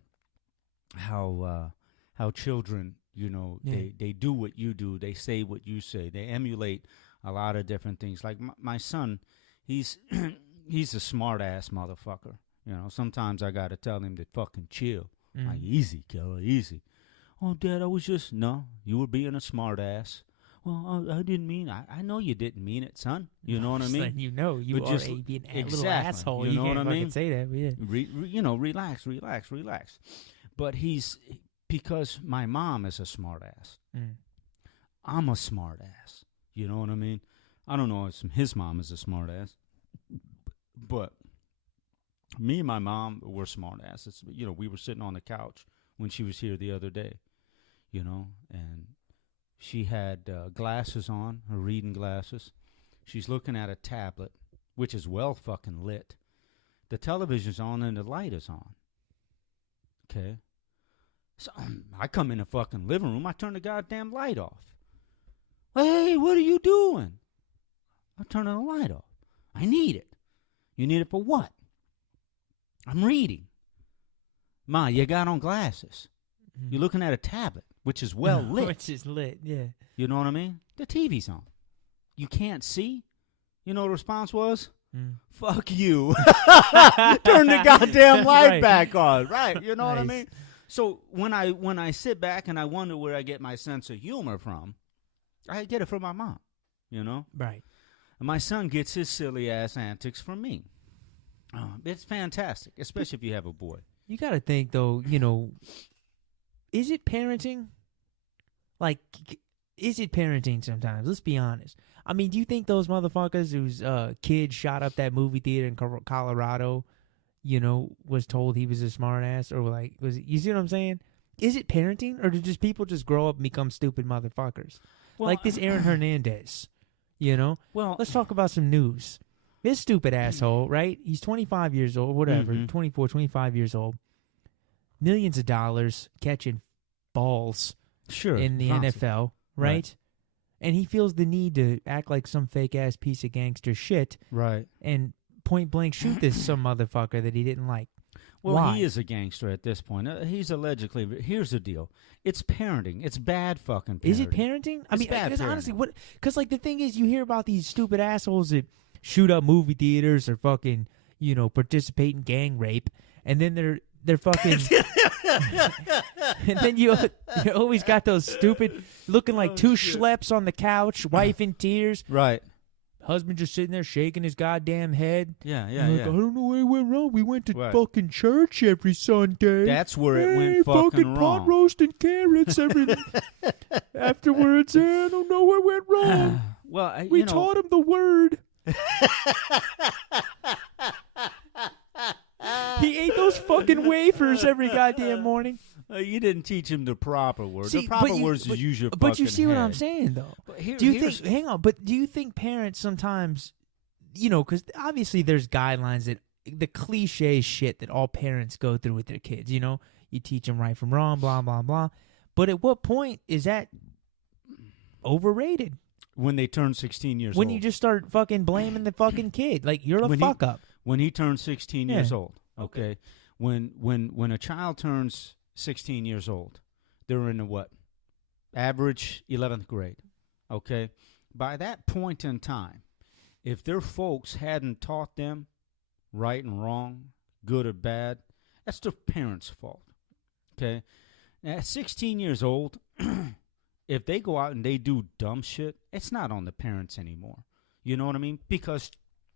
children, you know, they do what you do. They say what you say. They emulate a lot of different things. Like my son, he's a smart-ass motherfucker. You know, sometimes I got to tell him to fucking chill. Like, easy, killer, easy. Oh, Dad, I was just, no, you were being a smart-ass. Well, I didn't mean. I know you didn't mean it, son. You know what I Just mean? letting you know you But are just- being a little exactly. asshole. You You know can't what I fucking mean? say that. But yeah. Relax. But because my mom is a smart ass. Mm. I'm a smart ass. You know what I mean? I don't know if his mom is a smart ass, but me and my mom were smart asses. You know, we were sitting on the couch when she was here the other day, you know, and she had glasses on, her reading glasses. She's looking at a tablet, which is well fucking lit. The television's on and the light is on. Okay? So I come in the fucking living room, I turn the goddamn light off. Hey, what are you doing? I'm turning the light off. I need it. You need it for what? I'm reading. Ma, you got on glasses. You're looking at a tablet, which is well lit. Which is lit, yeah. You know what I mean? The TV's on. You can't see? You know what the response was? Fuck you. Turn the goddamn light Right. back on. Right. You know what I Nice. mean? So when I sit back and I wonder where I get my sense of humor from, I get it from my mom. You know? Right. And my son gets his silly ass antics from me. It's fantastic, especially if you have a boy. You got to think, though, you know, is it parenting? Like, is it parenting sometimes? Let's be honest. I mean, do you think those motherfuckers whose kid shot up that movie theater in Colorado, you know, was told he was a smart ass? Or, like, you see what I'm saying? Is it parenting? Or do just people just grow up and become stupid motherfuckers? Well, like this Aaron Hernandez, you know? Well, Let's talk about some news. This stupid asshole, right? He's 25 years old, whatever, 24, 25 years old. Millions of dollars catching balls sure, in the fancy. NFL, right? And he feels the need to act like some fake-ass piece of gangster shit Right. and point-blank shoot this some motherfucker that he didn't like. Well, Why? he is a gangster at this point. He's allegedly. Here's the deal. It's parenting. It's bad fucking parenting. Is it parenting? I It's mean, bad because parenting. honestly, because like the thing is, you hear about these stupid assholes that shoot up movie theaters or fucking, you know, participate in gang rape, and then they're fucking, and then you always got those stupid looking like two schleps on the couch, wife in tears, Right. husband just sitting there shaking his goddamn head. Yeah, Like, I don't know where it went wrong. We went to Right. fucking church every Sunday. That's where it Hey, went fucking pot wrong. roast and carrots every afterwards. I don't know where it went wrong. Well, We taught him the word. He ate those fucking wafers every goddamn morning. You didn't teach him the proper words. See, The proper but you- words is use your But you fucking see what I'm head. saying, though. But here- Do you here's- think? Hang on. But do you think parents sometimes, you know, because obviously there's guidelines that the cliche shit that all parents go through with their kids. You know, you teach them right from wrong, blah blah blah. But at what point is that overrated? when they turn 16 years When old. you just start fucking blaming the fucking kid, like you're a When fuck up. When he turns 16 Yeah. years old, okay? When a child turns 16 years old, they're in the what? Average 11th grade, okay? By that point in time, if their folks hadn't taught them right and wrong, good or bad, that's the parents' fault, okay? At 16 years old, if they go out and they do dumb shit, it's not on the parents anymore. You know what I mean? Because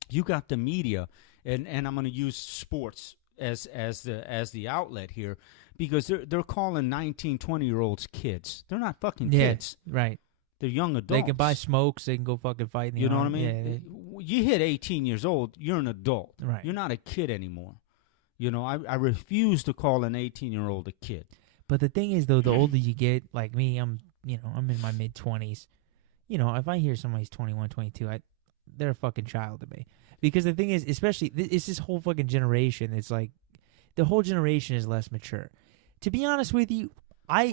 you got the media, and I'm going to use sports as the outlet here, because they're calling 19, 20-year-olds kids. They're not fucking kids. Right. They're young adults. They can buy smokes. They can go fucking fight in the You know what I army. mean? Yeah, You hit 18 years old, you're an adult. Right. You're not a kid anymore. You know, I refuse to call an 18-year-old a kid. But the thing is, though, the older you get, like me, I'm in my mid-20s. You know, if I hear somebody's 21, 22, they're a fucking child to me. Because the thing is, especially, it's this whole fucking generation. It's like, the whole generation is less mature. To be honest with you, I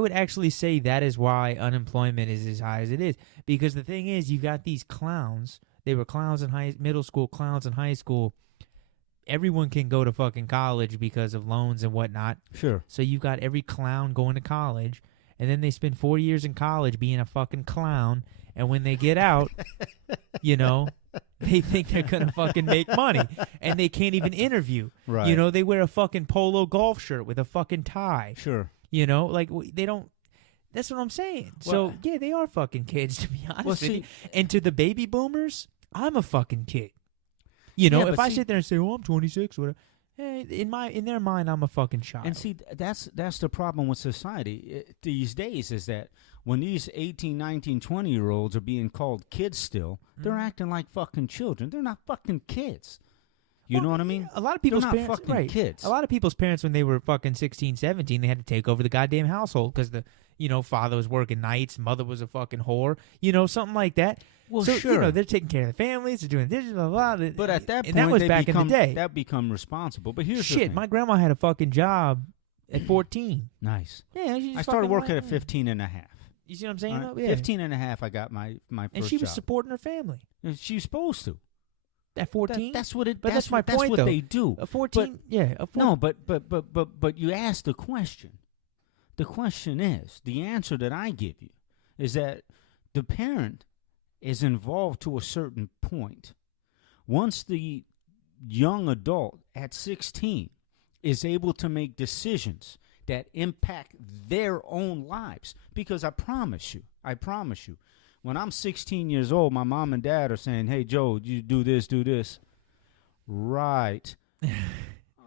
would actually say that is why unemployment is as high as it is. Because the thing is, you've got these clowns. They were clowns in middle school, clowns in high school. Everyone can go to fucking college because of loans and whatnot. Sure. So you've got every clown going to college, and then they spend 4 years in college being a fucking clown, and when they get out, you know, they think they're going to fucking make money, and they can't even interview. Right. You know, they wear a fucking polo golf shirt with a fucking tie. Sure. You know, like they don't. That's what I'm saying. Well, So, yeah, they are fucking kids, to be honest Well, with see- you. And to the baby boomers, I'm a fucking kid. You know, Yeah, if but I see- sit there and say, "Oh, I'm 26," whatever, hey, in their mind, I'm a fucking child. And see, that's the problem with society these days is that when these 18, 19, 20-year-olds are being called kids still, they're Mhm. acting like fucking children. They're not fucking kids. You Well, know what I mean? A lot of people's They're not parents, fucking right? kids. A lot of people's parents, when they were fucking 16, 17, they had to take over the goddamn household because the father was working nights, mother was a fucking whore, something like that. Well, so, sure. They're taking care of the families, they're doing this, blah, blah, blah. But at that and point, that was they back become, in the day. that become responsible. But here's the Shit, thing. my grandma had a fucking job at 14. Nice. Yeah, she just I started fucking working went- at 15 and a half. You see what I'm saying? All right? though? Yeah. 15 and a half, I got my first And she was job. supporting her family She was supposed to. at 14. That's what it. But that's my that's point, what though. they do. A 14, No, but you asked the question. The question is, the answer that I give you is that the parent is involved to a certain point. Once the young adult at 16 is able to make decisions that impact their own lives, because I promise you, when I'm 16 years old, my mom and dad are saying, "Hey, Joe, you do this." Right.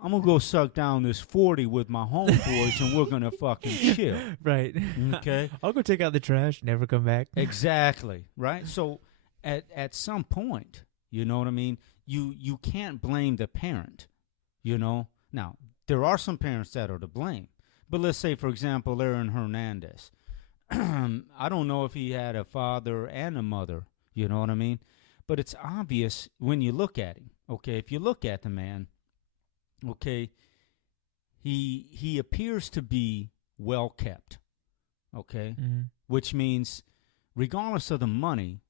I'm going to go suck down this 40 with my homeboys and we're going to fucking chill. right. Okay? I'll go take out the trash, never come back. Exactly. Right? So at some point, you know what I mean? You can't blame the parent, Now, there are some parents that are to blame. But let's say, for example, Aaron Hernandez. I don't know if he had a father and a mother, you know what I mean? But it's obvious when you look at him, okay? If you look at the man, okay, he appears to be well kept, okay? Mm-hmm. Which means regardless of the money,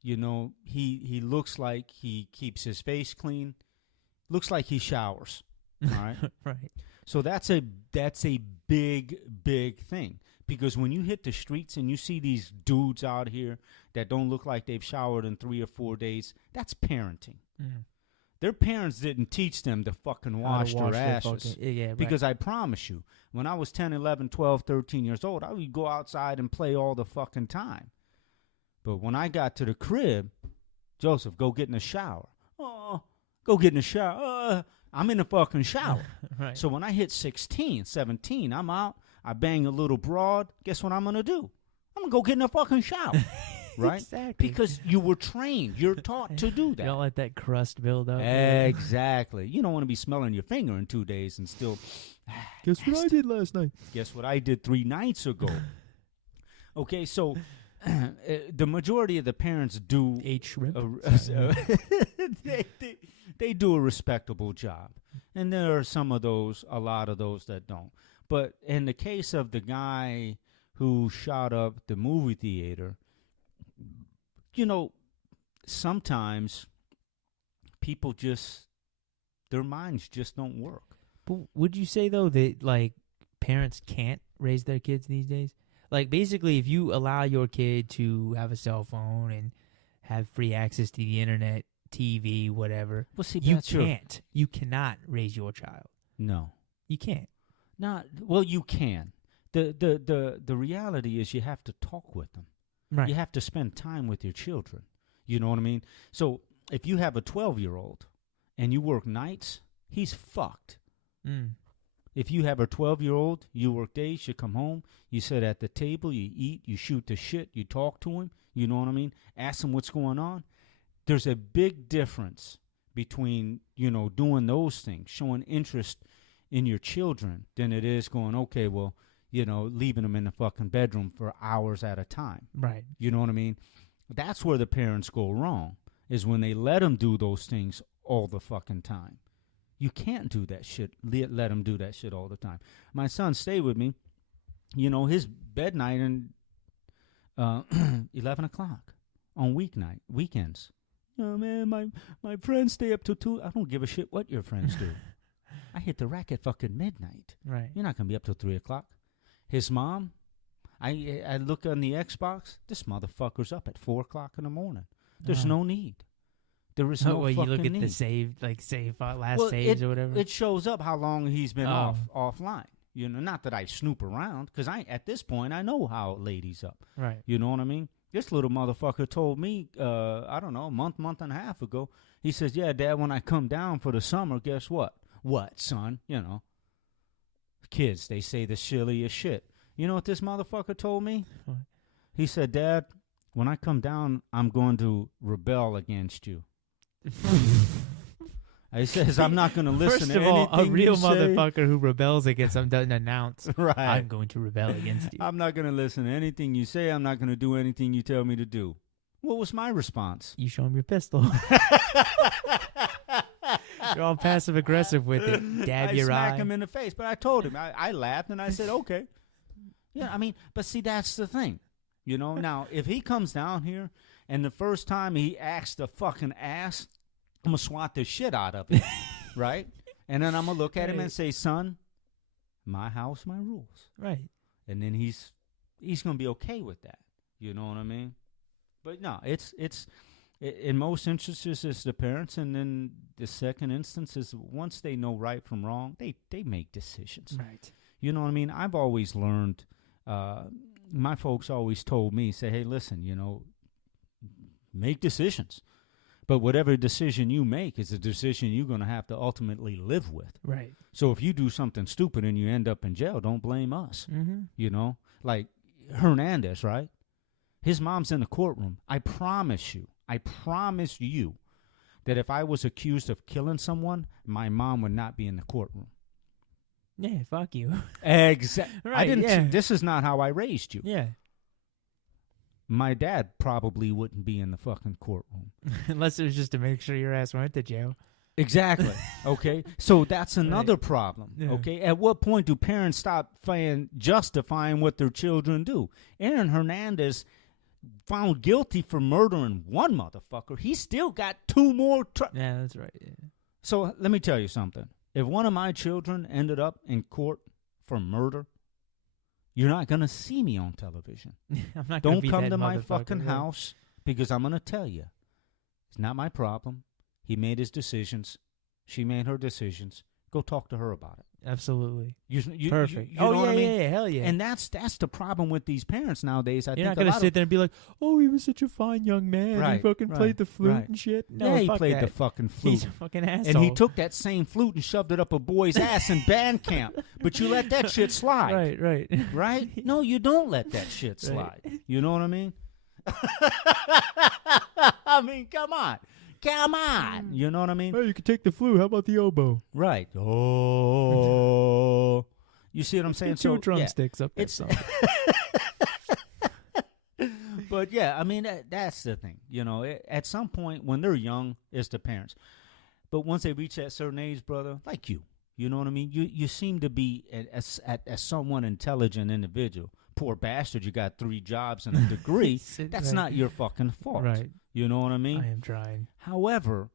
he looks like he keeps his face clean, looks like he showers, all right? Right. So that's a big thing, because when you hit the streets and you see these dudes out here that don't look like they've showered in 3 or 4 days, that's parenting. Mm. Their parents didn't teach them to fucking wash their ashes. Right. Because I promise you, when I was 10, 11, 12, 13 years old, I would go outside and play all the fucking time. But when I got to the crib, Joseph, go get in the shower. Oh, go get in the shower. I'm in the fucking shower. right. So when I hit 16, 17, I'm out. I bang a little broad. Guess what I'm going to do? I'm going to go get in the fucking shower. Right? Exactly. Because you were trained. You're taught to do that. You don't let that crust build up. Exactly. You don't want to be smelling your finger in 2 days and still. Guess what I did last night? Guess what I did 3 nights ago. Okay, so the majority of the parents do. Ate shrimp. They do a respectable job, and there are a lot of those that don't. But in the case of the guy who shot up the movie theater, sometimes people their minds just don't work. But would you say, though, that, like, parents can't raise their kids these days? Like, basically, if you allow your kid to have a cell phone and have free access to the internet, TV, whatever, Well, see, you that's your- can't. You cannot raise your child. No. You can't. Well, you can. The reality is you have to talk with them. Right. You have to spend time with your children. You know what I mean? So if you have a 12-year-old and you work nights, he's fucked. Mm. If you have a 12-year-old, you work days, you come home, you sit at the table, you eat, you shoot the shit, you talk to him, you know what I mean? Ask him what's going on. There's a big difference between, doing those things, showing interest in your children, than it is going, okay, well, leaving them in the fucking bedroom for hours at a time. Right. You know what I mean? That's where the parents go wrong, is when they let them do those things all the fucking time. You can't do that shit. Let him do that shit all the time. My son stayed with me. His bed night and 11 o'clock on weekends. Oh, man, my friends stay up till 2. I don't give a shit what your friends do. I hit the rack at fucking midnight. Right. You're not going to be up till 3 o'clock. His mom, I look on the Xbox. This motherfucker's up at 4 o'clock in the morning. There's no need. There is no well, fucking you look at need. the save, last saves or whatever. It shows up how long he's been offline. You know, not that I snoop around, because at this point, I know how a lady's up. Right. You know what I mean? This little motherfucker told me, I don't know, a month and a half ago, he says, yeah, Dad, when I come down for the summer, guess what? What, son? You know, kids, they say the silliest shit. You know what this motherfucker told me? What? He said, Dad, when I come down, I'm going to rebel against you. He says, I'm not going to listen First to of all, anything a real you say. motherfucker who rebels against them doesn't announce, Right. I'm going to rebel against you. I'm not going to listen to anything you say. I'm not going to do anything you tell me to do. What was my response? You show him your pistol. You're all passive-aggressive with it. Dab your eye. I smack him in the face. But I told him. I laughed and I said, okay. Yeah, I mean, but see, that's the thing. You know, now, if he comes down here and the first time he acts the fucking ass, I'm going to swat the shit out of him, right? And then I'm going to look at him and say, son, my house, my rules. Right. And then he's going to be okay with that. You know what I mean? But no, it's in most instances, it's the parents. And then the second instance is once they know right from wrong, they make decisions. Right. You know what I mean? I've always learned, my folks always told me, say, hey, listen, you know, make decisions. But whatever decision you make is a decision you're going to have to ultimately live with. Right. So if you do something stupid and you end up in jail, don't blame us. Mm-hmm. You know, like Hernandez, right? His mom's in the courtroom. I promise you that if I was accused of killing someone, my mom would not be in the courtroom. Yeah, fuck you. Exactly. Right, yeah. This is not how I raised you. Yeah. My dad probably wouldn't be in the fucking courtroom. Unless it was just to make sure your ass went to jail. Exactly. Okay. So that's another Right. problem. Yeah. Okay. At what point do parents stop justifying what their children do? Aaron Hernandez found guilty for murdering one motherfucker. He still got two more. Yeah, that's right. Yeah. So let me tell you something. If one of my children ended up in court for murder, you're not going to see me on television. I'm not gonna Don't be come that to my motherfucker, fucking yeah. house because I'm going to tell you. It's not my problem. He made his decisions. She made her decisions. Go talk to her about it. Absolutely. You Perfect. You know what I mean? Yeah, hell yeah. And that's the problem with these parents nowadays. You're think not going a to lot sit there and be like, oh, he was such a fine young man. He Right, fucking right, played the flute right. and shit. No, Yeah, he fuck played that. the fucking flute. He's a fucking asshole. And he took that same flute and shoved it up a boy's ass in band camp. But you let that shit slide. Right. Right? No, you don't let that shit slide. Right. You know what I mean? I mean, come on. Come on. You know what I mean? Hey, you can take the flute. How about the oboe? Right. Oh. You see what I'm saying? Get two So, drumsticks up there. it's But yeah, I mean that's the thing. You know, at some point when they're young, it's the parents. But once they reach that certain age, brother, like you know what I mean? You seem to be as somewhat intelligent individual. Poor bastard, you got 3 jobs and a degree. That's Right. not your fucking fault. Right. You know what I mean? I am trying. However,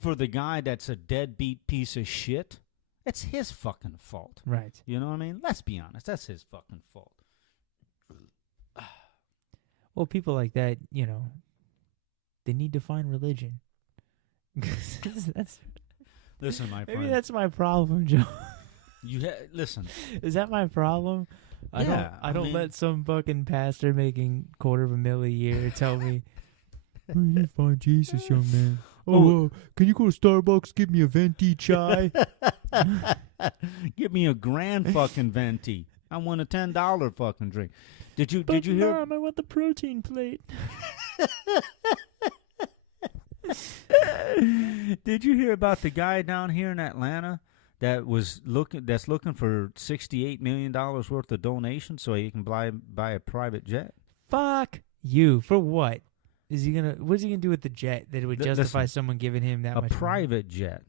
for the guy that's a deadbeat piece of shit, it's his fucking fault. Right. You know what I mean? Let's be honest. That's his fucking fault. Well, people like that, you know, they need to find religion. that's Listen, my friend. maybe that's my problem, Joe. Listen. Is that my problem? Yeah, I I don't mean- let some fucking pastor making $250,000 a year tell me, "Oh, you need to find Jesus, young man. Oh, can you go to Starbucks? Give me a venti chai." Give me a grand fucking venti. I want a $10 fucking drink. Did you hear? Mom, I want the protein plate. Did you hear about the guy down here in Atlanta that's looking for $68 million worth of donations so he can buy a private jet? Fuck you. For what? What's he gonna do with the jet that would justify Listen, someone giving him that A much money? private jet.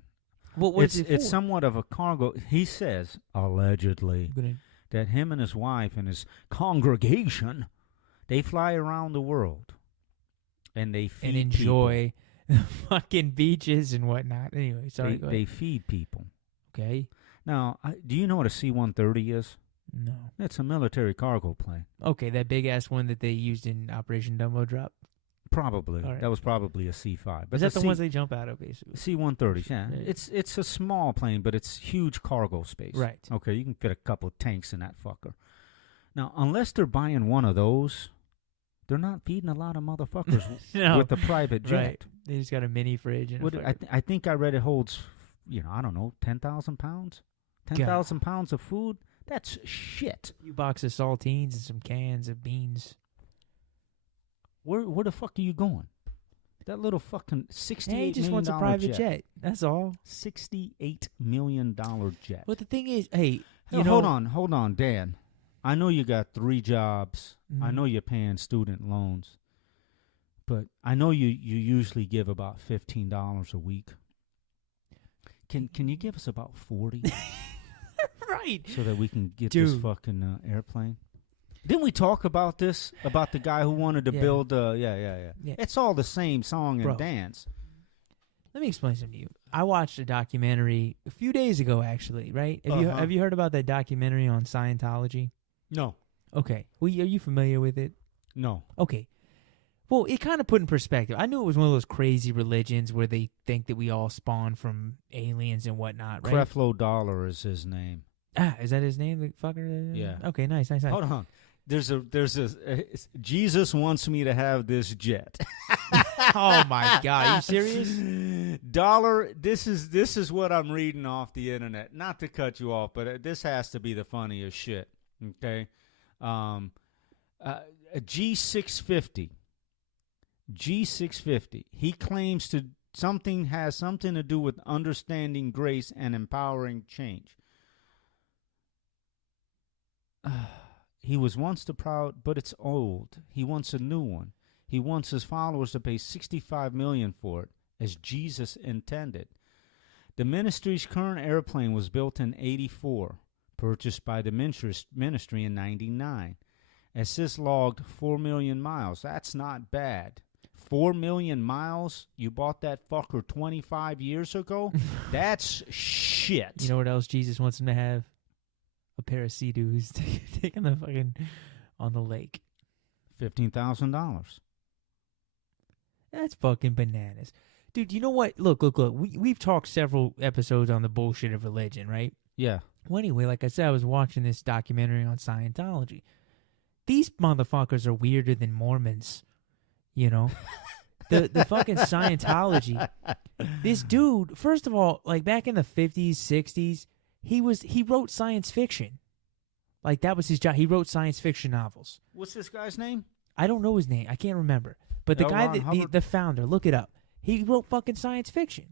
What's it for? It's somewhat of a cargo. He says allegedly I'm gonna- that him and his wife and his congregation, they fly around the world and they feed and enjoy the fucking beaches and whatnot. Anyway, sorry. people. Go They ahead. feed people. Okay. Now, do you know what a C-130 is? No. It's a military cargo plane. Okay, that big ass one that they used in Operation Dumbo Drop. Probably. All right. That was probably a C-5. But Is that the ones they jump out of, basically? C-130s, yeah. Yeah. It's a small plane, but it's huge cargo space. Right. Okay, you can fit a couple of tanks in that fucker. Now, unless they're buying one of those, they're not feeding a lot of motherfuckers No. with the private jet. Right. They just got a mini fridge. And I think I read it holds, I don't know, 10,000 pounds? 10,000 pounds of food? That's shit. a few boxes of saltines and some cans of beans. Where the fuck are you going? That little fucking $68 He just million wants a private jet. That's all. $68 million jet. But the thing is, hey, Hold on, Dan. I know you got 3 jobs. I know you're paying student loans. But I know you usually give about $15 a week. Can you give us about 40? Right. So that we can get this Dude. fucking airplane? Didn't we talk about this? About the guy who wanted to Yeah. build yeah. It's all the same song and Bro. dance. Let me explain something to you. I watched a documentary a few days ago, actually, right? Have you heard about that documentary on Scientology? No. Okay. Well, are you familiar with it? No. Okay. Well, it kind of put in perspective. I knew it was one of those crazy religions where they think that we all spawn from aliens and whatnot, right? Creflo Dollar is his name. Is that his name, the fucker? Yeah. Okay, nice. Hold on. There's Jesus wants me to have this jet. Oh my God, are you serious? Dollar, this is what I'm reading off the internet. Not to cut you off, but this has to be the funniest shit. Okay, a G650. G650. He claims has something to do with understanding grace and empowering change. He was once the proud, but it's old. He wants a new one. He wants his followers to pay $65 million for it, as Jesus intended. The ministry's current airplane was built in '84, purchased by the ministry in '99. It says logged 4 million miles. That's not bad. 4 million miles? You bought that fucker 25 years ago? That's shit. You know what else Jesus wants him to have? A pair of Sea-Doos taking the fucking on the lake. $15,000. That's fucking bananas. Dude, you know what? Look. We've talked several episodes on the bullshit of religion, right? Yeah. Well, anyway, like I said, I was watching this documentary on Scientology. These motherfuckers are weirder than Mormons, you know? The fucking Scientology. This dude, first of all, like back in the 50s, 60s, he wrote science fiction. Like that was his job. He wrote science fiction novels. What's this guy's name? I don't know his name. I can't remember. But the L. guy, Ron Hubbard? the founder, look it up. He wrote fucking science fiction.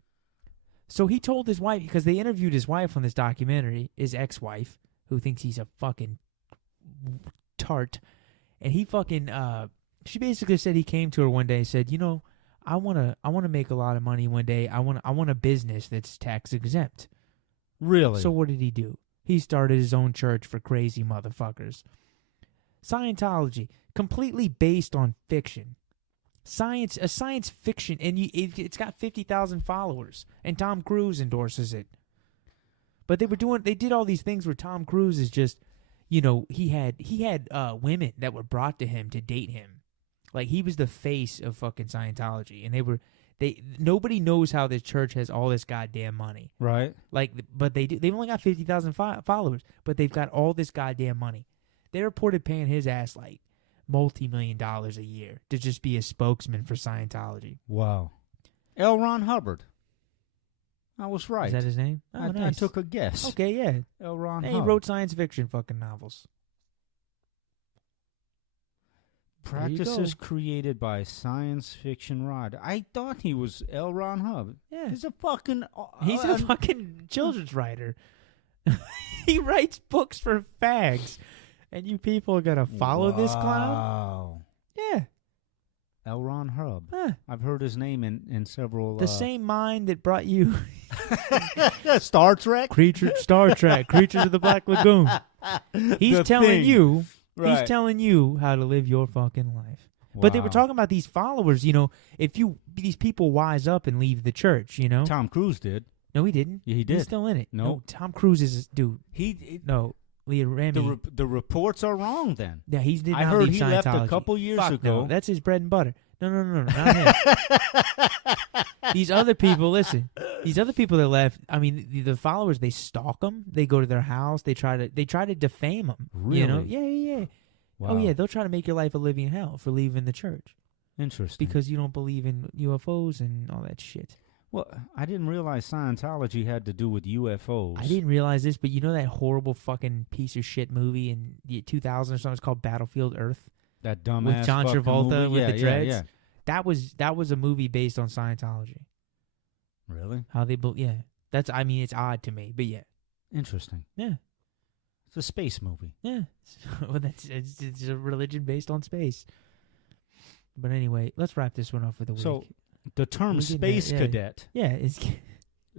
So he told his wife, because they interviewed his wife on this documentary, his ex-wife, who thinks he's a fucking tart. And he fucking, she basically said he came to her one day and said, you know, I want to make a lot of money one day. I want a business that's tax exempt. Really? So what did he do? He started his own church for crazy motherfuckers. Scientology, completely based on fiction. A science fiction, and it's got 50,000 followers, and Tom Cruise endorses it. But they did all these things where Tom Cruise is just, you know, he had women that were brought to him to date him. Like he was the face of fucking Scientology, and nobody knows how this church has all this goddamn money. Right. Like, but they've only got 50,000 followers, but they've got all this goddamn money. They reported paying his ass like multi-million dollars a year to just be a spokesman for Scientology. Wow. L. Ron Hubbard. I was right. Is that his name? Oh, I nice. took a guess. Okay, yeah. L. Ron He Hubbard. wrote science fiction fucking novels. Practices created by science fiction writer. I thought he was L. Ron Hubbard. Yeah. He's a fucking... He's a fucking children's writer. He writes books for fags. And you people are going to follow this clown? Wow. Yeah. L. Ron Hubbard. Huh. I've heard his name in several... The same mind that brought you Star Trek? Star Trek, Creatures of the Black Lagoon. He's telling you... Right. He's telling you how to live your fucking life. Wow. But they were talking about these followers, you know, these people wise up and leave the church, you know. Tom Cruise did. No, he didn't. Yeah, he did. He's still in it. No. Tom Cruise is, dude. He No. Leah Remy. The reports are wrong then. Yeah, he did not I heard leave he left a Scientology. couple years Fuck ago. No, that's his bread and butter. No, not him. These other people, listen. These other people that left. I mean, the followers. They stalk them. They go to their house. They try to defame them. Really? You know? Yeah. Wow. Oh yeah, they'll try to make your life a living hell for leaving the church Interesting. because you don't believe in UFOs and all that shit. Well, I didn't realize Scientology had to do with UFOs. I didn't realize this, but you know that horrible fucking piece of shit movie in the 2000 or something? It's called Battlefield Earth That dumbass with John fucking Travolta movie? with the dreads. Yeah. That was a movie based on Scientology. Really? How they yeah. That's I mean it's odd to me, but yeah. Interesting. Yeah. It's a space movie. Yeah. Well, it's a religion based on space. But anyway, let's wrap this one up for the week. So the term We can, space yeah. cadet. Yeah, it's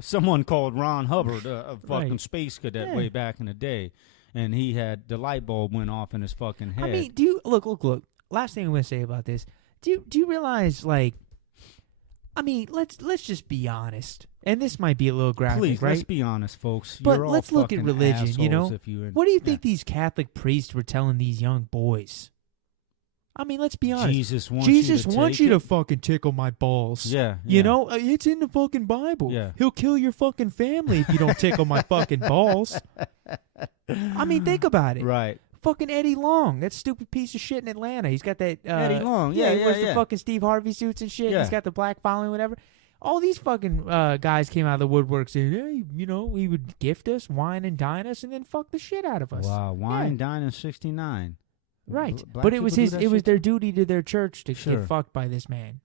Someone called Ron Hubbard a fucking Right. space cadet Yeah. way back in the day, and he had the light bulb went off in his fucking head. I mean, do you look? Last thing I'm going to say about this. Do you realize, like, I mean, let's just be honest. And this might be a little graphic, Please, right? let's be honest, folks. But You're all let's look at fucking religion, you know? assholes if you- What do you think these Catholic priests were telling these young boys? I mean, let's be honest. Jesus wants you to take fucking tickle my balls. it. Yeah, You yeah. know, it's in the fucking Bible. Yeah. He'll kill your fucking family if you don't tickle my fucking balls. I mean, think about it. Right. Fucking Eddie Long, that stupid piece of shit in Atlanta. He's got that Eddie Long, he yeah, wears the yeah. fucking Steve Harvey suits and shit. Yeah. He's got the black following, whatever. All these fucking guys came out of the woodwork saying, "Hey, you know, he would gift us, wine and dine us, and then fuck the shit out of us." Wow, wine Yeah. dine in '69. Right, Black but it was people do that it was shit their too? duty to their church to Sure. get fucked by this man.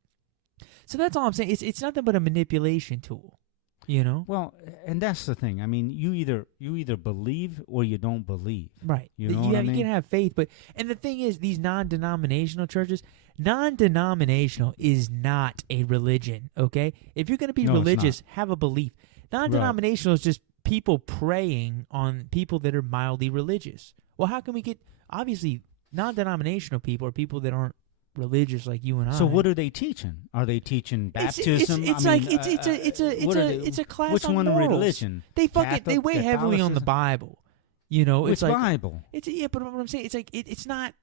So that's all I'm saying. It's nothing but a manipulation tool, you know. Well, and that's the thing. I mean, you either believe or you don't believe. Right. You know what I mean? You can have faith, but and the thing is, these non-denominational churches, non-denominational is not a religion. Okay, if you're going to be No, it's religious, have a belief. Non-denominational is just people preying on people that are mildly religious. Well, how can we get obviously non-denominational people are people that aren't religious like you and I. So what are they teaching? Are they teaching baptism? It's a class which on one morals. religion? They they weigh heavily on the Catholicism? Bible. You know, Which it's like Bible? It's but what I'm saying, it's like it's not.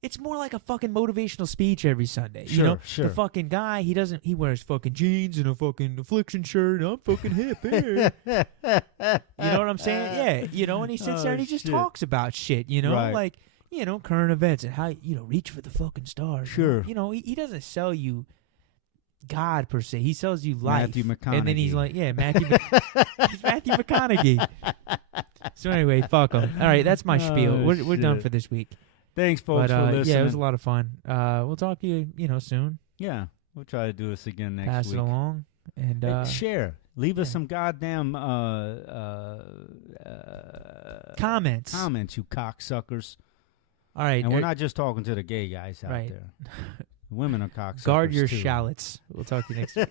It's more like a fucking motivational speech every Sunday. Sure, you know? sure. The fucking guy, he wears fucking jeans and a fucking affliction shirt. I'm fucking hip. Here. You know what I'm saying? Yeah. You know, and he sits there and he just shit. talks about shit. You know, Right. like current events and how reach for the fucking stars. Sure. You know, he doesn't sell you God per se. He sells you life. Matthew And then he's McConaughey. like, yeah, he's Matthew McConaughey. So anyway, fuck him. All right, that's my spiel. Oh, We're done shit. for this week. Thanks, folks, But for listening. yeah, it was a lot of fun. We'll talk to you, soon. Yeah, we'll try to do this again next Pass week. it along and Hey, share. Leave us yeah. some goddamn comments. comments, you cocksuckers. All right, And we're not just talking to the gay guys out Right. there. Women are cocksuckers guard your too. shallots. We'll talk to you next week.